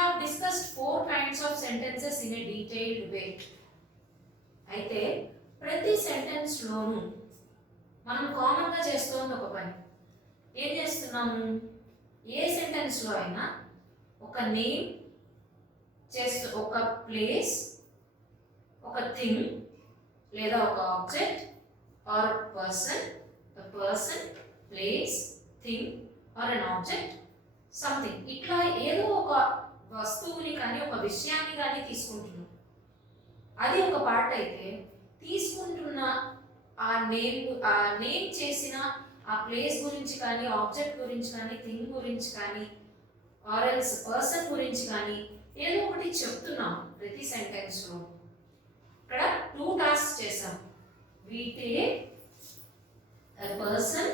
have discussed 4 kinds of sentences in a detailed way. అయితే ప్రతి సెంటెన్స్ లోను మనం కామన్ గా చేస్తున్న ఒక పని ఏం చేస్తున్నాము, ఏ సెంటెన్స్ లో అయినా ఒక నేమ్ చేస్తూ ఒక ప్లేస్, ఒక థింగ్ లేదా ఒక object or person, place, thing or an object something, ఇట్లా ఏదో ఒక వస్తువుని కానీ ఒక విషయాన్ని కానీ తీసుకుంటున్నాం. అది ఒక పార్ట్ అయితే తీసుకుంటున్న ఆ నేమ్ చేసిన ఆ ప్లేస్ గురించి కానీ, ఆబ్జెక్ట్ గురించి కానీ, థింగ్ గురించి కానీ, ఆర్ ఎల్స్ పర్సన్ గురించి కానీ ఏదో ఒకటి చెప్తున్నాం ప్రతి సెంటెన్స్లో. ఇక్కడ 2 టాస్క్స్ చేసాం. we take a person,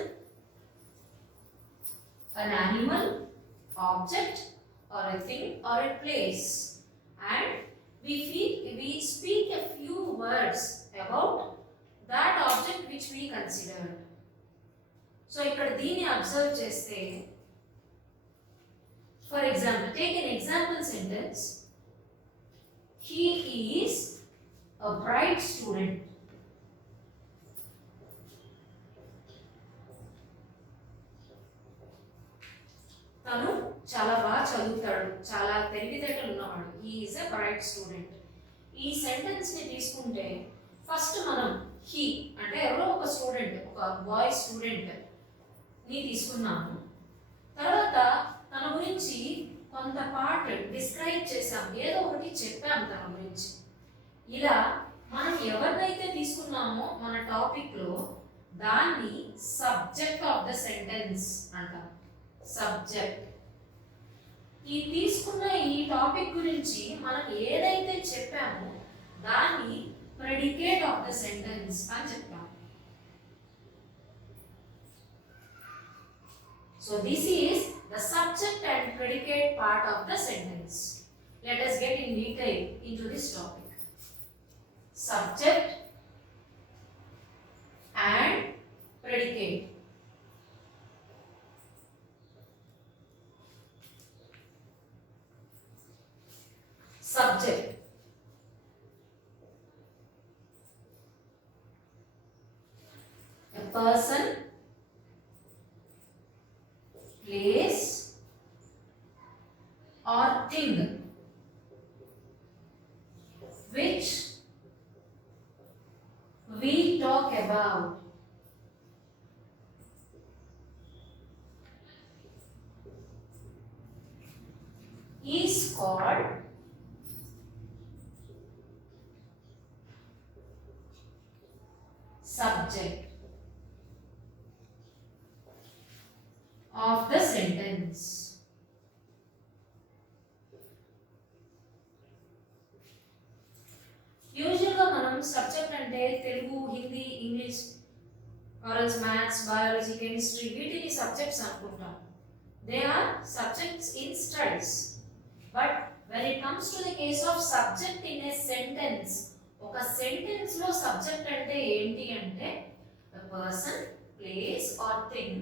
an animal, object or a thing or a place, and we speak a few words about that object which we considered. So ఇక్కడ దీన్ని అబ్జర్వ్ చేస్తే, for example, take an example sentence. He is a bright student. తను చాలా బాగా చదువుతాడు, చాలా తెలివితేటలు ఉన్నవాడు. He is a bright student. ఈ సెంటెన్స్ ని తీసుకుంటే ఫస్ట్ మనం హీ అంటే ఎవరో ఒక స్టూడెంట్, ఒక బాయ్ స్టూడెంట్ ని తీసుకున్నాము. తర్వాత తన గురించి కొంత పార్ట్ డిస్క్రైబ్ చేసాం, ఏదో ఒకటి చెప్పాం తన గురించి. ఇలా మనం ఎవరినైతే తీసుకున్నామో మన టాపిక్ లో దాన్ని సబ్జెక్ట్ ఆఫ్ ద సెంటెన్స్ అంటాం. సబ్జెక్ట్. ఈ తీసుకున్న ఈ టాపిక్ గురించి మనం ఏదైతే చెప్పామో దాన్ని ప్రెడికేట్ ఆఫ్ ద సెంటెన్స్ అని చెప్తాం. So this is the subject and predicate part of the sentence. Let us get in detail into this topic. Subject and predicate. Subject. A person, place or thing which we talk about. Is called subject of the sentence. యూజువల్గా మనం subject అంటే Telugu, Hindi, English ఆర్ఎల్స్ maths, biology, chemistry వీటిని subjects అనుకుంటాం. They are subjects in studies. But when it comes to the case of subject in a sentence, ఒక sentence లో subject అంటే ఏంటి అంటే the person, place or thing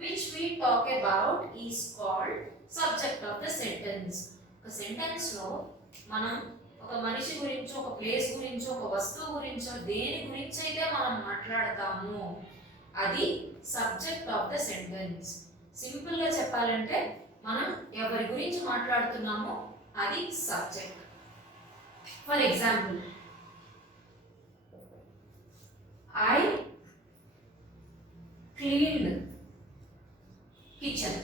which we talk about is called subject of the sentence. ఒక sentence లో మనం ఒక మనిషి గురించో, ఒక ప్లేస్ గురించో, ఒక వస్తువు గురించో, దేని గురించి అయితే మనం మాట్లాడతామో అది subject of the sentence. Simple గా చెప్పాలంటే మనం ఎవరి గురించి మాట్లాడుతున్నామో అది subject. For example, I cleaned kitchen.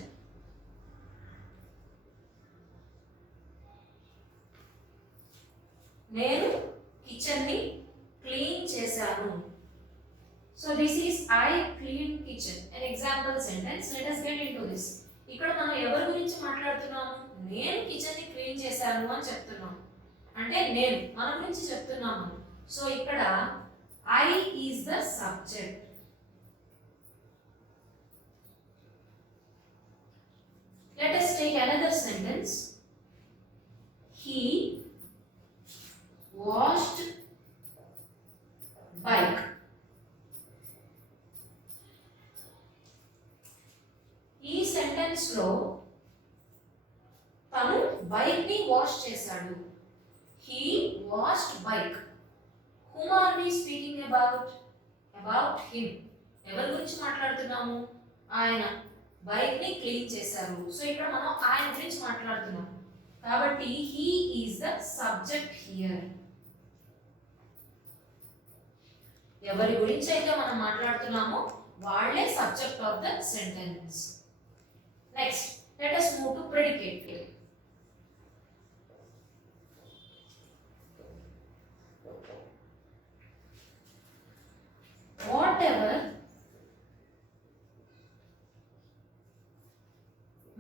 నేను కిచెన్ ని క్లీన్ చేశాను. So this is I clean kitchen, an example sentence. Let us get into this. ఇక్కడ మనం ఎవరి గురించి మాట్లాడుతున్నాము? నేను కిచెన్ ని క్లీన్ చేశాను అని చెప్తున్నాం. అంటే నేను మన గురించి చెప్తున్నాము. సో ఇక్కడ I is the subject. Let us take another sentence. He washed bike. ఈ సెంటెన్స్ లో తను బైక్ ని వాష్ చేశాడు. He washed bike. whom are we speaking about him. ఎవరి గురించి మాట్లాడుతున్నాము? ఆయన బైక్ ని క్లీన్ చేశారు. సో ఇక్కడ మనం ఆయన గురించి మాట్లాడుతున్నాం కాబట్టి he is the subject here. ఎవరి గురించి అయితే మనం మాట్లాడుతున్నామో వాళ్ళే subject of the sentence. Next let us move to predicate. Whatever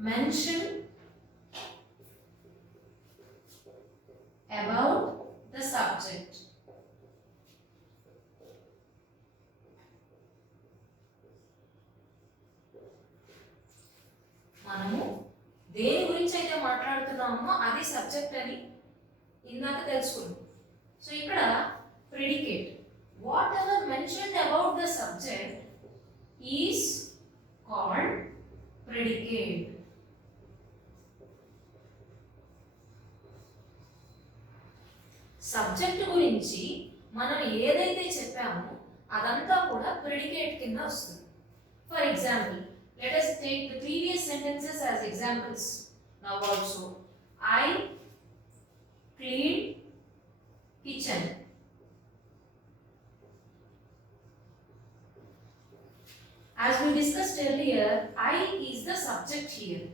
mentioned about the subject. మనము దేని గురించి అయితే మాట్లాడుతున్నామో అది సబ్జెక్ట్ అని ఇందాక తెలుసుకున్నాం. సో ఇక్కడ predicate whatever mentioned about the subject is called predicate. Subject గురించి మనం ఏదైతే చెప్పామో అదంతా కూడా ప్రిడికేట్ కింద వస్తుంది. For example let us take the previous sentences as examples now also. I cleaned kitchen. As we discussed earlier, I is the subject here.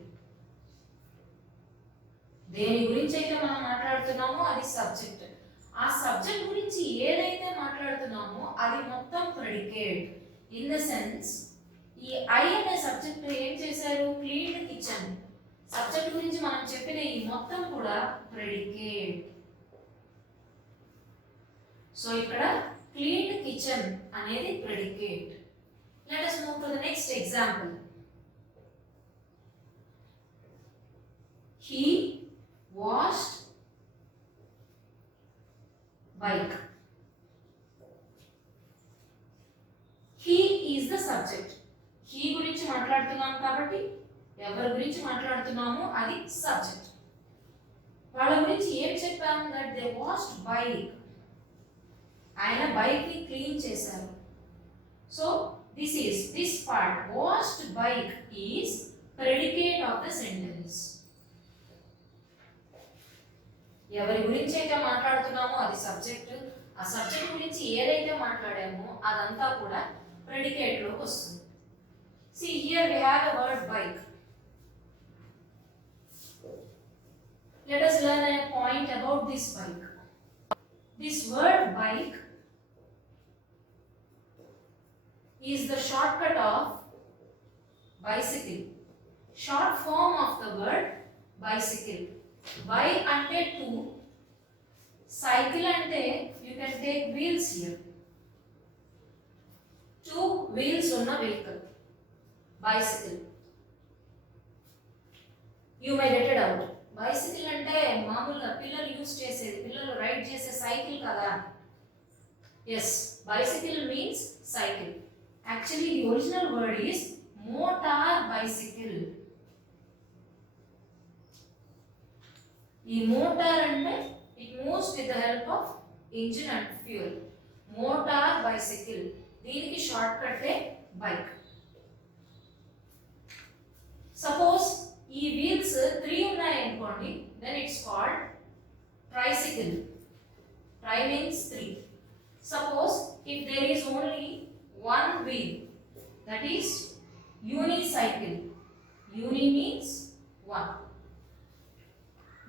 దేని గురించి అయితే మనం మాట్లాడుతున్నామో అది సబ్జెక్ట్. ఆ సబ్జెక్ట్ గురించి ఏదైతే మాట్లాడుతున్నామో అది మొత్తం ప్రెడికేట్. ఇన్ ద సెన్స్ ఈ ఐ అనే సబ్జెక్ట్ ఏం చేశారు? Clean kitchen. సబ్జెక్ట్ గురించి మనం చెప్పిన ఈ మొత్తం కూడా ప్రెడికేట్. సో ఇక్కడ క్లీన్ కిచెన్ అనేది predicate. Let us move to the next example. He washed bike. He is the subject. He గురించి మాట్లాడుతున్నాం కాబట్టి ఎవరి గురించి మాట్లాడుతున్నామో అది సబ్జెక్ట్. వాళ్ళ గురించి ఏం చెప్పాము? that they washed bike. ఆయన బైక్ ని క్లీన్ చేశారు. So this part washed bike is predicate of the sentence. ఎవరి గురించి అయితే మాట్లాడుతున్నామో అది సబ్జెక్ట్. ఆ సబ్జెక్ట్ గురించి ఏదైతే మాట్లాడామో అదంతా కూడా ప్రెడికేట్ లోకి వస్తుంది. See here we have a word bike. Let us learn a point about this bike. This word bike is the shortcut of bicycle. Short form of the word bicycle. Bi ante two, cycle ante you can take wheels here. Two wheels on a vehicle. Bicycle. You may get it out. Bicycle ante మామూలుగా పిల్లలు యూస్ చేసేది, పిల్లలు రైడ్ చేసే సైకిల్ కదా. Yes, bicycle means cycle. Actually, the original word is motor bicycle. The motor and it moves with the help of engine and fuel. Motor bicycle. దీనికి shortcut bike. Suppose ఈ wheels 3 ఉన్నాయి అనుకోండి, then it's called tricycle. Tri means 3. Suppose if there is only one wheel, that is unicycle. Uni means one.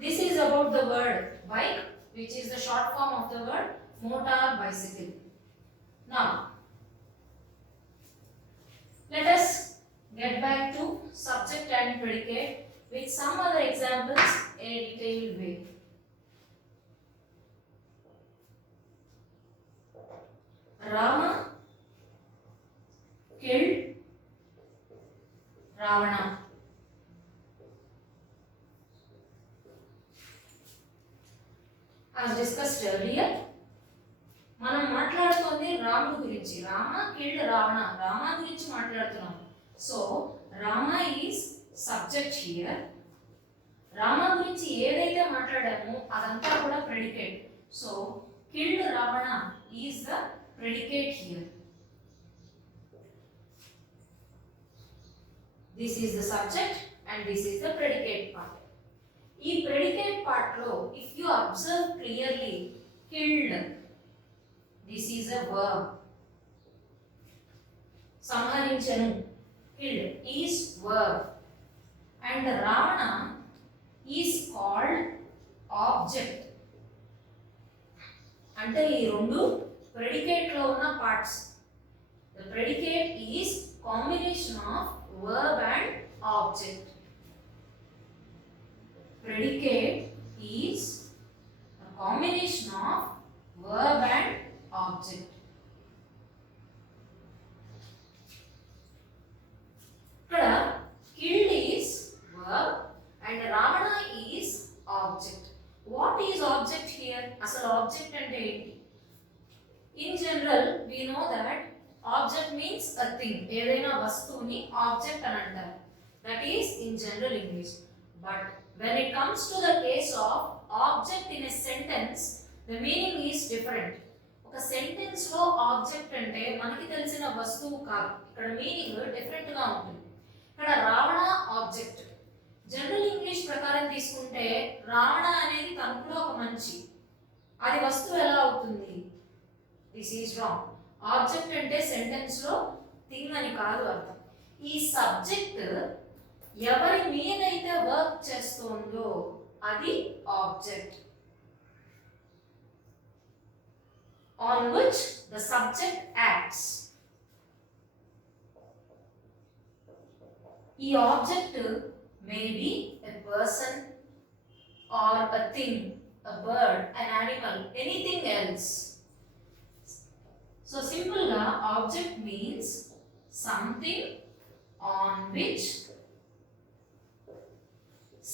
This is about the word bike, which is the short form of the word motor bicycle. Now let us get back to subject and predicate with some other examples in a detailed way. Rama killed Ravana. As discussed earlier, మనం మాట్లాడుతోంది రాముడు గురించి. Rama killed Ravana, Rama గురించి మాట్లాడుతున్నాం. So Rama is subject here. Rama గురించి ఏదైతే మాట్లాడామో అదంతా కూడా predicate. So killed Ravana is the predicate here. This is the subject and this is the predicate part. ఈ ప్రెడికేట్ పార్ట్ లో if you observe clearly, killed, this is a verb. సంహరించను, killed is verb, and Ravana is called object. అంటే ఈ రెండు ప్రెడికేట్ లో ఉన్న parts. The predicate is combination of verb and object. Predicate is a combination of verb and object. ఇక్కడ killed is verb and Ravana is object. What is object here? అసలు object అంటే ఏంటి? In general we know that object means a thing. ఏదైనా వస్తువుని object అని అంటారు. That is in general English. But when it comes to the case of object in a sentence, the meaning is different. ఒక sentence లో ఆబ్జెక్ట్ అంటే మనకి తెలిసిన వస్తువు కాదు. ఇక్కడ మీనింగ్ డిఫరెంట్ గా ఉంటుంది. ఇక్కడ రావణ ఆబ్జెక్ట్. జనరల్ ఇంగ్లీష్ ప్రకారం తీసుకుంటే రావణ అనేది తనకులో ఒక మనిషి, అది వస్తువు ఎలా అవుతుంది? This is wrong. ఆబ్జెక్ట్ అంటే సెంటెన్స్ లో థింగ్ అని కాదు అర్థం. ఈ సబ్జెక్ట్ ఎవరి మీదైతే వర్క్ చేస్తుందో అది object. On which the subject acts. ఈ object may be a person or a thing, a bird, an animal, anything else. So simple ga object means something on which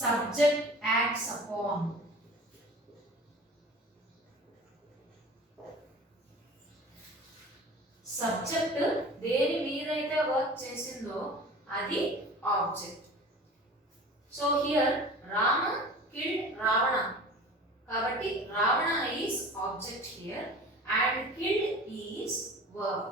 subject acts upon. Subject దేని మీదైతే work చేసిందో అది object. So here Rama killed Ravana, కాబట్టి Ravana is object here and killed is verb.